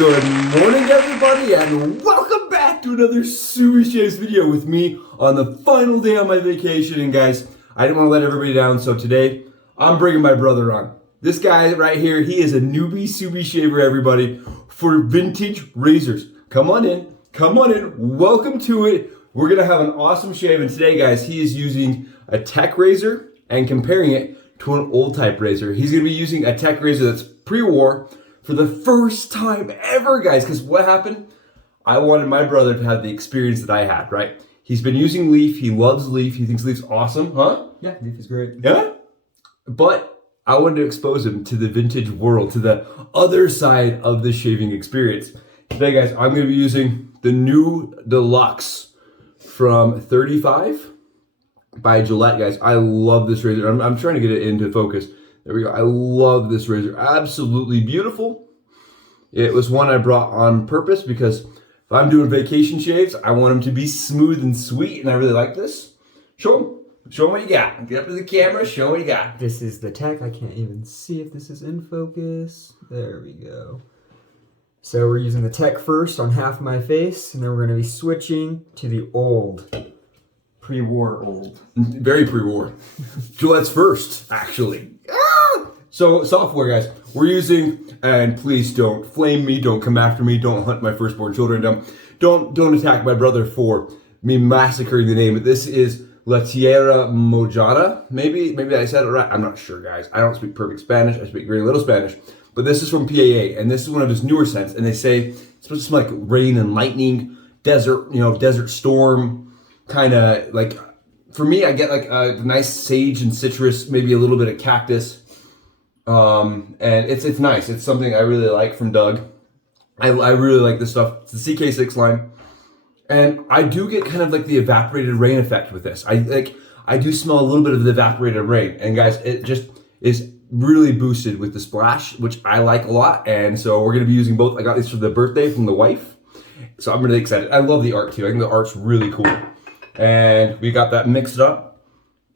Good morning, everybody, and welcome back to another Subi Shaves video with me on the final day of my vacation. And guys, I didn't want to let everybody down, so today I'm bringing my brother on. This guy right here, he is a newbie Subi shaver, everybody, for vintage razors. Come on in, welcome to it. We're gonna have an awesome shave, and today, guys, he is using a tech razor and comparing it to an old type razor. He's gonna be using a tech razor that's pre-war for the first time ever, guys, because what happened? I wanted my brother to have the experience that I had, right? He's been using Leaf, he loves Leaf, he thinks Leaf's awesome, huh? Yeah, Leaf is great. Yeah? But I wanted to expose him to the vintage world, to the other side of the shaving experience. Today, guys, I'm gonna be using the new Deluxe from 35 by Gillette, guys. I love this razor. I'm trying to get it into focus. There we go. I love this razor. Absolutely beautiful. It was one I brought on purpose because if I'm doing vacation shaves, I want them to be smooth and sweet, and I really like this. Show them what you got. Get up to the camera, show them what you got. This is the tech. I can't even see if this is in focus. There we go. So we're using the tech first on half of my face, and then we're going to be switching to the old. Pre-war old. Very pre-war. Gillette's first, actually. So software, guys, we're using, and please don't flame me, don't come after me, don't hunt my firstborn children down, don't attack my brother for me massacring the name. But this is La Tierra Mojada. Maybe I said it right. I'm not sure, guys. I don't speak perfect Spanish. I speak very little Spanish. But this is from PAA, and this is one of his newer scents. And they say it's supposed to smell like rain and lightning, desert, desert storm, kind of like. For me, I get like a nice sage and citrus, maybe a little bit of cactus. And it's nice. It's something I really like from Doug. I really like this stuff. It's the CK6 line. And I do get kind of like the evaporated rain effect with this. I do smell a little bit of the evaporated rain. And guys, it just is really boosted with the splash, which I like a lot. And so we're going to be using both. I got these for the birthday from the wife. So I'm really excited. I love the art too. I think the art's really cool. And we got that mixed up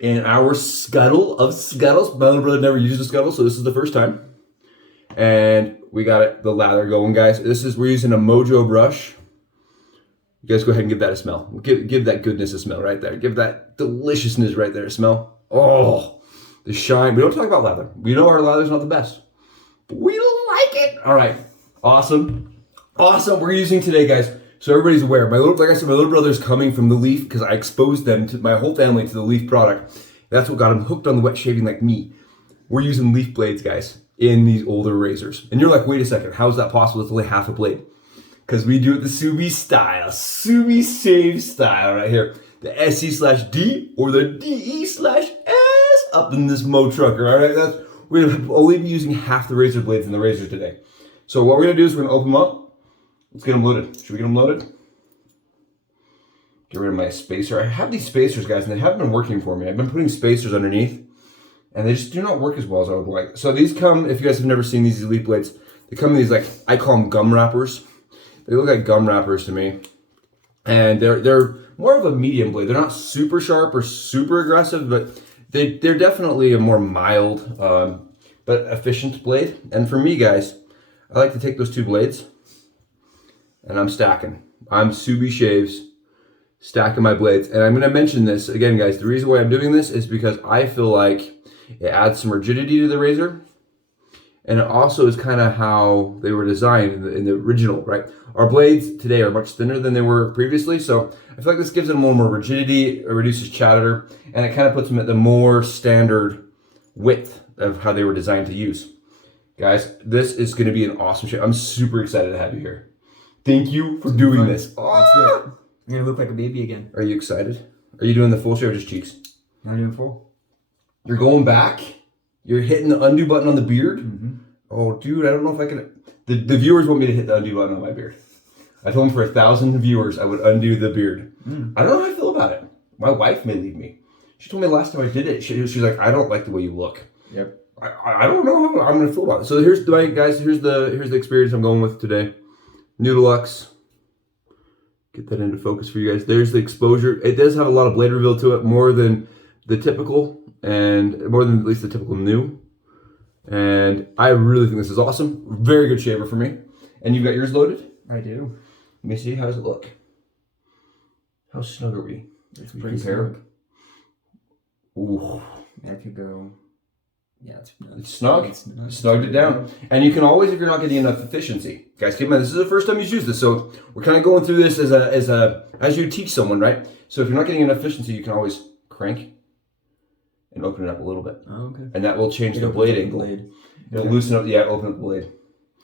in our scuttle of scuttles. My little brother never used a scuttle, so this is the first time. And we got the lather going, guys. We're using a Mojo brush. You guys go ahead and give that a smell. Give that goodness a smell right there. Give that deliciousness right there a smell. Oh, the shine. We don't talk about lather. We know our lather's not the best, but we like it. All right, awesome. We're using today, guys. So everybody's aware, like I said, my little brother's coming from the Leaf because I exposed them to my whole family to the Leaf product. That's what got him hooked on the wet shaving like me. We're using Leaf blades, guys, in these older razors. And you're like, wait a second, how is that possible? It's only half a blade. Because we do it the Subi style, Subi shave style right here. The SE/D or the DE/S up in this Mo trucker, all right? We're gonna only be using half the razor blades in the razor today. So what we're gonna do is we're gonna open them up. Let's get them loaded. Should we get them loaded? Get rid of my spacer. I have these spacers, guys, and they haven't been working for me. I've been putting spacers underneath, and they just do not work as well as I would like. So these come, if you guys have never seen these Elite blades, they come in these, like, I call them gum wrappers. They look like gum wrappers to me. And they're more of a medium blade. They're not super sharp or super aggressive, but they're definitely a more mild, but efficient blade. And for me, guys, I like to take those two blades, and I'm stacking. I'm Subi Shaves, stacking my blades. And I'm gonna mention this again, guys. The reason why I'm doing this is because I feel like it adds some rigidity to the razor. And it also is kind of how they were designed in the original, right? Our blades today are much thinner than they were previously. So I feel like this gives them a little more rigidity, it reduces chatter, and it kind of puts them at the more standard width of how they were designed to use. Guys, this is gonna be an awesome shave. I'm super excited to have you here. Thank you for doing this. Oh! You're gonna look like a baby again. Are you excited? Are you doing the full shave or just cheeks? Not doing full. You're going back? You're hitting the undo button on the beard? Mm-hmm. Oh, dude, I don't know if I can. The viewers want me to hit the undo button on my beard. I told them for 1,000 viewers I would undo the beard. I don't know how I feel about it. My wife may leave me. She told me last time I did it, she's like, I don't like the way you look. Yep. I don't know how I'm gonna feel about it. So here's the experience I'm going with today. New Deluxe. Get that into focus for you guys. There's the exposure. It does have a lot of blade reveal to it, more than the typical, and more than at least the typical new. And I really think this is awesome. Very good shaver for me. And you've got yours loaded? I do. Let me see. How does it look? How snug are we? It's pretty snug. Ooh. That could go... Yeah, it's snug. Snugged it down. And you can always, if you're not getting enough efficiency, guys, keep in mind, this is the first time you use this, so we're kind of going through this as you teach someone, right? So if you're not getting enough efficiency, you can always crank and open it up a little bit. Oh, okay. And that will change the blade angle. It'll loosen up, open up the blade.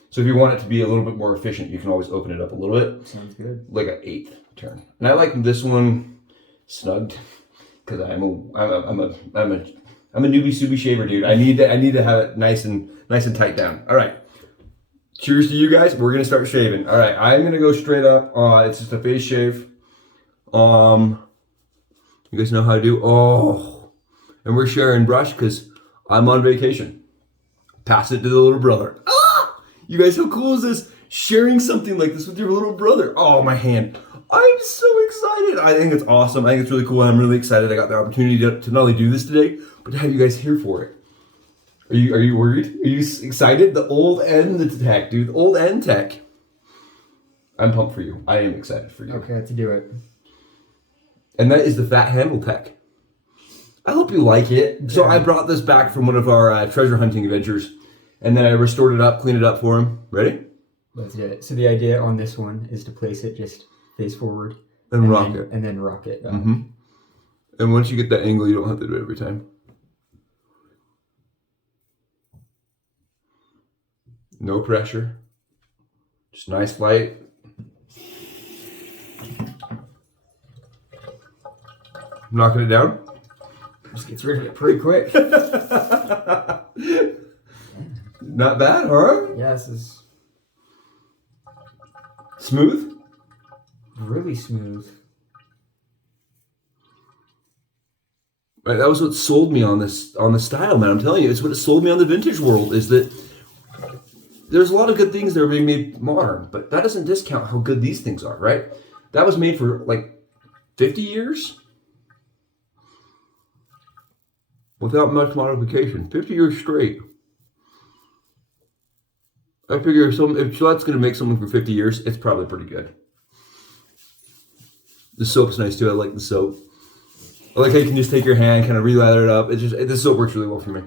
So if you want it to be a little bit more efficient, you can always open it up a little bit. Sounds good. Like an 1/8 turn. And I like this one snugged because I'm a newbie Subi shaver, dude. I need to have it nice and tight down. All right. Cheers to you guys. We're gonna start shaving. All right. I'm gonna go straight up. It's just a face shave. You guys know how to do. Oh, and we're sharing brush because I'm on vacation. Pass it to the little brother. Ah! You guys, how cool is this? Sharing something like this with your little brother. Oh, my hand. I'm so excited. I think it's awesome. I think it's really cool. I'm really excited. I got the opportunity to not only do this today, but to have you guys here for it. Are you worried? Are you excited? The old and the tech, dude. The old and tech. I'm pumped for you. I am excited for you. Okay, to do it. And that is the fat handle tech. I hope you like it. Yeah. So I brought this back from one of our treasure hunting adventures, and then I restored it up, cleaned it up for him. Ready? Let's get it. So the idea on this one is to place it just face forward. And rock it. And then rock it. Mm-hmm. And once you get that angle, you don't have to do it every time. No pressure. Just nice light. Knocking it down. Just gets rid of it pretty quick. Not bad, huh? Yeah, this is... Smooth? Really smooth. Right, that was what sold me on the style, man. I'm telling you, it's what sold me on the vintage world, is that there's a lot of good things that are being made modern, but that doesn't discount how good these things are, right? That was made for like 50 years without much modification. 50 years straight. I figure if Gillette's going to make something for 50 years, it's probably pretty good. The soap's nice too. I like the soap. I like how you can just take your hand, kind of re-lather it up. This soap works really well for me.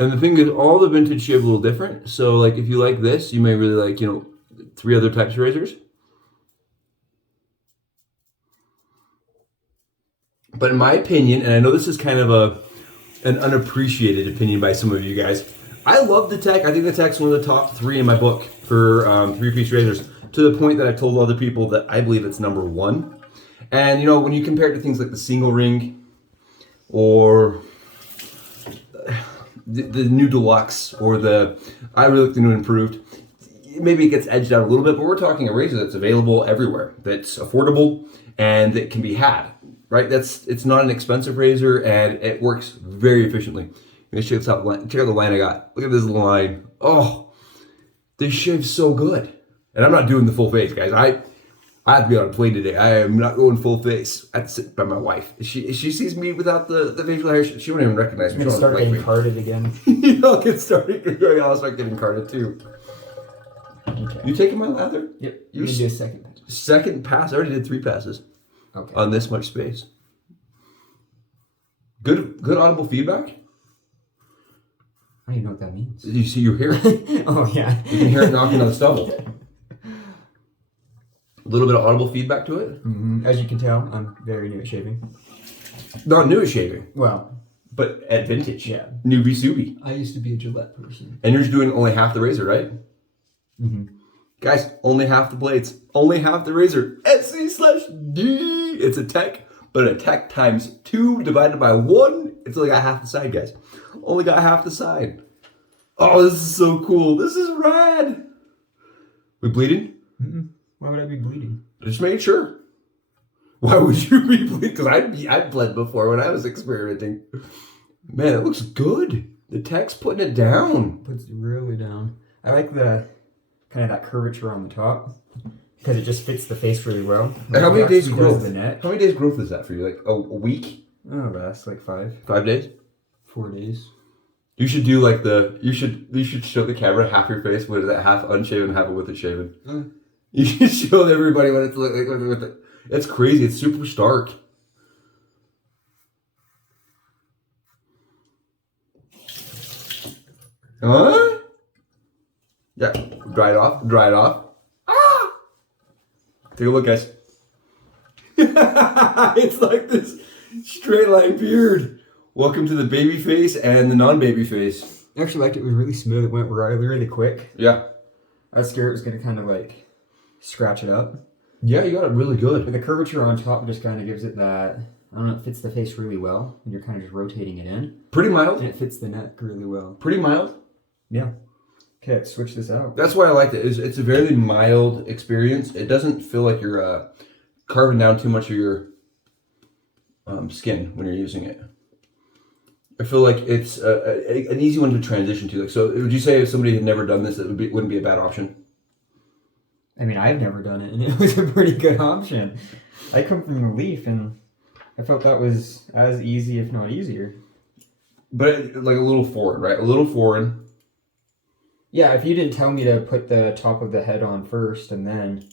And the thing is, all the vintage shave a little different. So, like, if you like this, you may really like, 3 other types of razors. But in my opinion, and I know this is kind of an unappreciated opinion by some of you guys, I love the tech. I think the tech's one of the top 3 in my book for 3-piece razors, to the point that I've told other people that I believe it's number 1. And, when you compare it to things like the single ring or the new deluxe or I really like the new improved, maybe it gets edged out a little bit, but we're talking a razor that's available everywhere, that's affordable, and that can be had, right? It's not an expensive razor, and it works very efficiently. Check out the line I got. Look at this line. Oh, this shaves so good. And I'm not doing the full face, guys. I have to be on a plane today. I am not going full face. I have to sit by my wife. If she sees me without the facial hair, she won't even recognize me. You're going to start getting carded again. I'll get started. I'll start getting carded too. Okay. You taking my lather? Yep. You can do a second pass. Second pass? I already did 3 passes. Okay. On this much space. Good audible feedback? I don't even know what that means. You hear it. Oh, yeah. You can hear it knocking on the stubble. A little bit of audible feedback to it. Mm-hmm. As you can tell, I'm very new at shaving. Not new at shaving. Well. But at vintage. Yeah. Newbie Subi. I used to be a Gillette person. And you're just doing only half the razor, right? Mm-hmm. Guys, only half the blades. Only half the razor. SC/D. It's a tech, but a tech times 2 divided by 1. It's only got half the side, guys. Only got half the side. Oh, this is so cool. This is rad. We bleeding? Mm-mm. Why would I be bleeding? Just making sure. Why would you be bleeding? Because I bled before when I was experimenting. Man, it looks good. The tech's putting it down. Puts it really down. I like the kind of that curvature on the top because it just fits the face really well. Like how many days growth? The neck. How many days growth is that for you? Like a week? Oh, that's like 5. 5 days? 4 days. You should do like you should show the camera half your face. What is that? Half unshaven, half with it shaven. You should show everybody what it's like with it. It's crazy. It's super stark. Huh? Yeah. Dry it off. Dry it off. Ah! Take a look, guys. It's like this straight line beard. Welcome to the baby face and the non-baby face. I actually liked it. It was really smooth. It went really quick. Yeah. I was scared it was going to kind of like scratch it up. Yeah, you got it really good. But the curvature on top just kind of gives it that, I don't know, it fits the face really well. And you're kind of just rotating it in. Pretty mild. And it fits the neck really well. Pretty mild. Yeah. Okay, let's switch this out. That's why I liked it. It's a very mild experience. It doesn't feel like you're carving down too much of your skin when you're using it. I feel like it's an easy one to transition to. Like, so would you say if somebody had never done this, it wouldn't be a bad option? I mean, I've never done it, and it was a pretty good option. I come from the leaf, and I felt that was as easy, if not easier. But like a little foreign, right? A little foreign. Yeah, if you didn't tell me to put the top of the head on first and then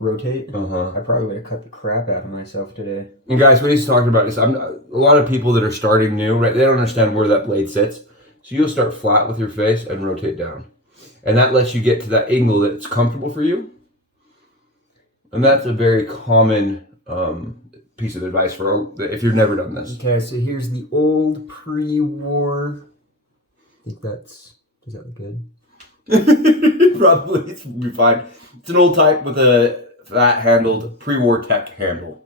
rotate, I probably would have cut the crap out of myself today. And guys, what he's talking about is a lot of people that are starting new, right? They don't understand where that blade sits. So you'll start flat with your face and rotate down. And that lets you get to that angle that's comfortable for you. And that's a very common piece of advice for if you've never done this. Okay, so here's the old pre-war. I think does that look good? Probably, it's be fine. It's an old type with a flat-handled pre-war tech handle.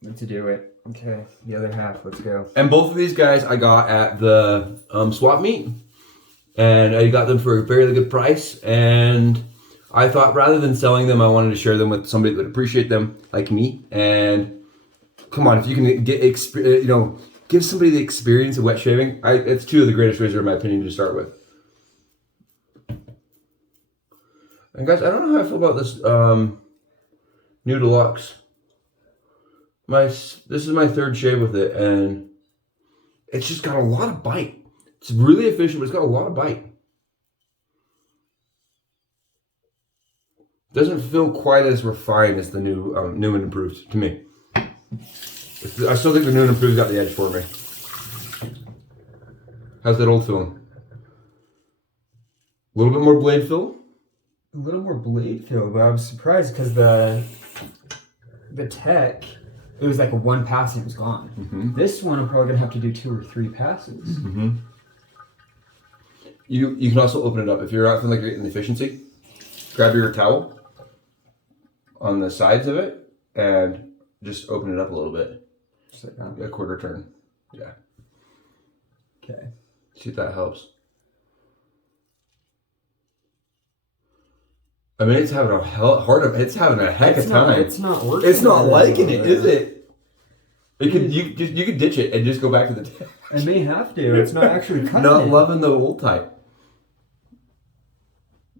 Let's do it. Okay, the other half, let's go. And both of these guys I got at the swap meet. And I got them for a fairly good price. And I thought rather than selling them, I wanted to share them with somebody that would appreciate them, like me. And come on, if you can give somebody the experience of wet shaving, it's two of the greatest razors in my opinion to start with. And guys, I don't know how I feel about this new Deluxe. This is my third shave with it, and it's just got a lot of bite. It's really efficient, but it's got a lot of bite. Doesn't feel quite as refined as the new and improved to me. I still think the new and improved got the edge for me. How's that old feeling? A little bit more blade fill? A little more blade fill, but I was surprised because the tech, it was like a one pass and it was gone. Mm-hmm. This one I'm probably gonna have to do 2 or 3 passes. Mm-hmm. You can also open it up if you're not feeling like you're getting the efficiency. Grab your towel on the sides of it and just open it up a little bit. Just like that. A quarter turn. Yeah. Okay. See if that helps. I mean, it's having a heck of time. It's not working. It's not liking it, is it? You could ditch it and just go back to the tech. I may have to. It's not actually cutting. Not loving the old type.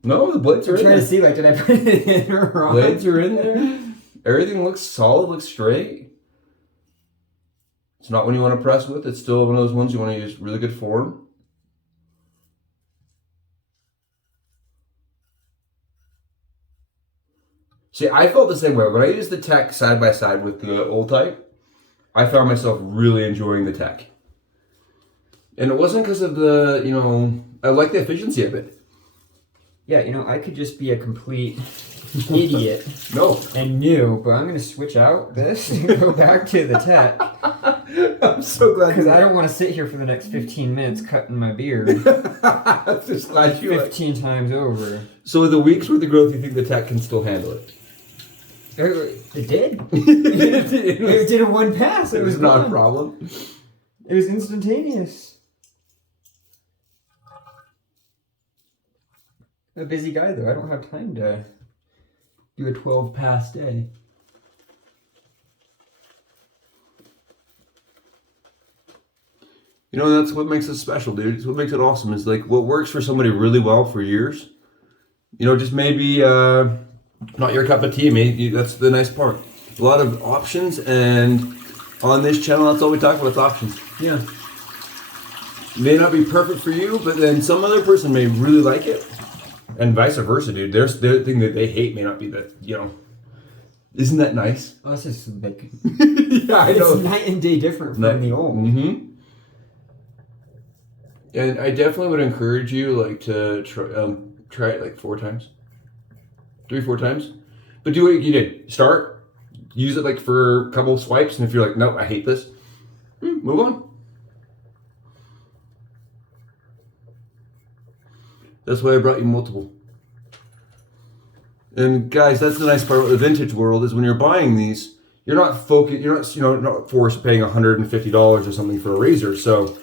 No, the blades are in there. I'm trying to see, like, did I put it in wrong? Blades are in there. Everything looks solid, looks straight. It's not one you want to press with. It's still one of those ones you want to use really good form. See, I felt the same way. When I used the tech side by side with the old type, I found myself really enjoying the tech. And it wasn't because of I like the efficiency of it. Yeah, I could just be a complete idiot. No. And new, but I'm going to switch out this and go back to the tech. I'm so glad. Because I don't want to sit here for the next 15 minutes cutting my beard. I'm just glad you 15 times over. So with a week's worth of growth, you think the tech can still handle it? It did. It did in one pass. It was not a problem. It was instantaneous. I'm a busy guy, though. I don't have time to do a 12-pass day. That's what makes it special, dude. It's what makes it awesome. Is like what works for somebody really well for years. Just maybe not your cup of tea. Maybe that's the nice part. A lot of options, and on this channel, that's all we talk about. It's options. Yeah. may not be perfect for you, but then some other person may really like it. And vice versa, dude. Their thing that they hate may not be the, Isn't that nice? Oh, it's just like... Yeah, I know. It's night and day different from the old. Mm-hmm. And I definitely would encourage you, like, to try it, like, 4 times. 3-4 times. But do what you did. Start. Use it, like, for a couple of swipes. And if you're like, nope, I hate this. Move on. That's why I brought you multiple. And guys, that's the nice part about the vintage world is when you're buying these, you're not focused. You're not forced paying $150 or something for a razor. So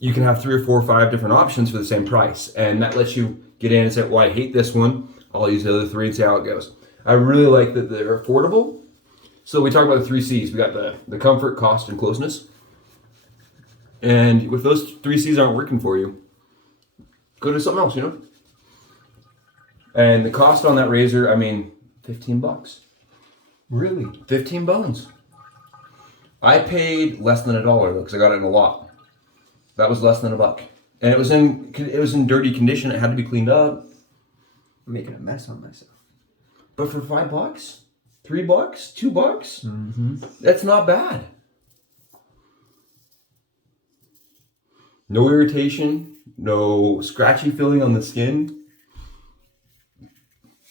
you can have 3 or 4 or 5 different options for the same price, and that lets you get in and say, "Well, I hate this one. I'll use the other 3 and see how it goes." I really like that they're affordable. So we talked about the 3 C's. We got the comfort, cost, and closeness. And if those 3 C's aren't working for you, go to something else, And the cost on that razor, I mean, $15. Really? 15 bones. I paid less than $1 though, because I got it in a lot. That was less than $1. And it was in dirty condition. It had to be cleaned up. I'm making a mess on myself. But for $5, $3, $2, that's not bad. No irritation, no scratchy feeling on the skin.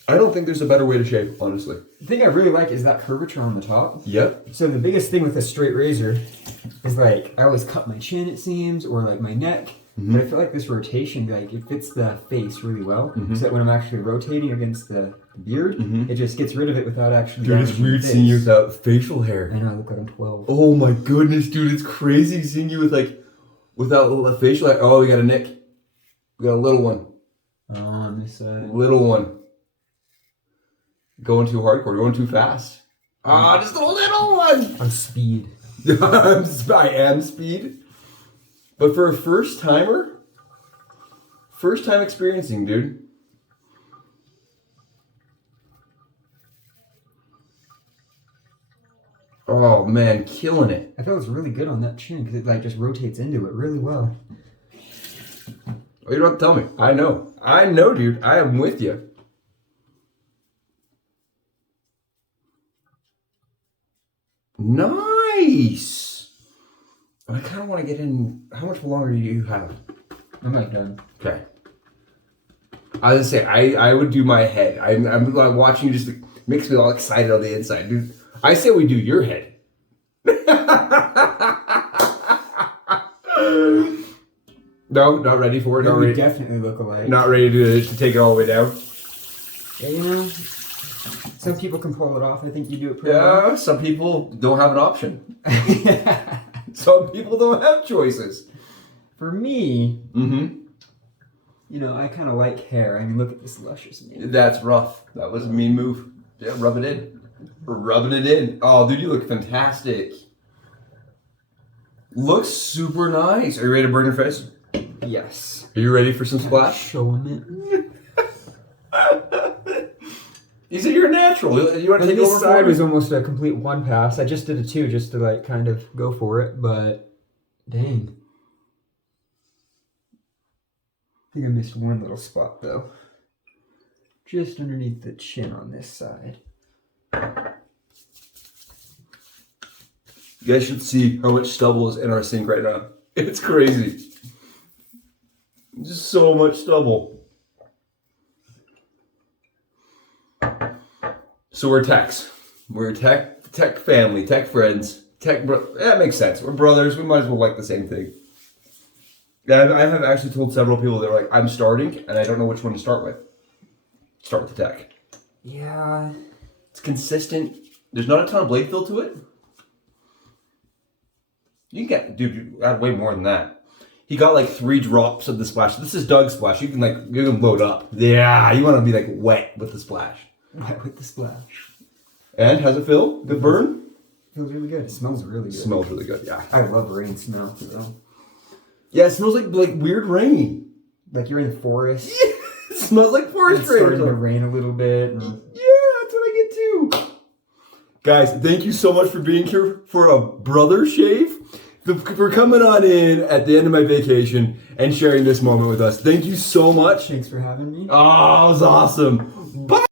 I don't think there's a better way to shave, honestly. The thing I really like is that curvature on the top. Yep. So the biggest thing with a straight razor is like I always cut my chin, it seems, or like my neck. But I feel like this rotation, like it fits the face really well. So that when I'm actually rotating against the beard, it just gets rid of it without actually. Dude, it's weird seeing you without facial hair. I know, I look like I'm 12. Oh my goodness, dude, it's crazy seeing you without a facial hair. Oh, we got a nick. We got a little one. Oh, on this side. Little one. Going too hardcore, going too fast. Just a little one. I'm speed. I am speed. But for a first time experiencing, dude. Oh man, killing it. I feel it's really good on that chin because it like just rotates into it really well. Oh, you don't have to tell me. I know, dude. I am with you. Nice. I kind of want to get in. How much longer do you have? I'm like done. Okay. I was gonna say I would do my head. I'm like watching you just makes me all excited on the inside, dude. I say we do your head. No, not ready for it. It would definitely look alike. Not ready to take it all the way down. Yeah, some people can pull it off. I think you do it pretty well. Yeah, some people don't have an option. Some people don't have choices. For me, I kind of like hair. I mean, look at this luscious mane. That's rough. That was a mean move. Yeah, rub it in. Rubbing it in. Oh, dude, you look fantastic. Looks super nice. Are you ready to burn your face? Yes. Are you ready for some splash? Show him it. You said you're a natural. You want to take over? This side was almost a complete 1 pass. I just did a 2 just to like kind of go for it, but dang. I think I missed one little spot though. Just underneath the chin on this side. You guys should see how much stubble is in our sink right now. It's crazy. Just so much stubble. So we're techs. We're tech family, tech friends, that makes sense. We're brothers. We might as well like the same thing. Yeah, I have actually told several people that are like, I'm starting and I don't know which one to start with. Start with the tech. Yeah. It's consistent. There's not a ton of blade fill to it. You can get, dude, you add way more than that. He got like 3 drops of the splash. This is Doug's splash. You can load up. Yeah, you want to be like wet with the splash. Wet with the splash. And how's it feel? Good burn? Feels really good. It smells really good. Smells really good, yeah. I love rain smell. So. Yeah, it smells like weird rain. Like you're in the forest. It smells like forest It's rain. starting to rain a little bit. And... Yeah, that's what I get too. Guys, thank you so much for being here for a brother shave. for coming on in at the end of my vacation and sharing this moment with us. Thank you so much. Thanks for having me. Oh, it was awesome. Bye.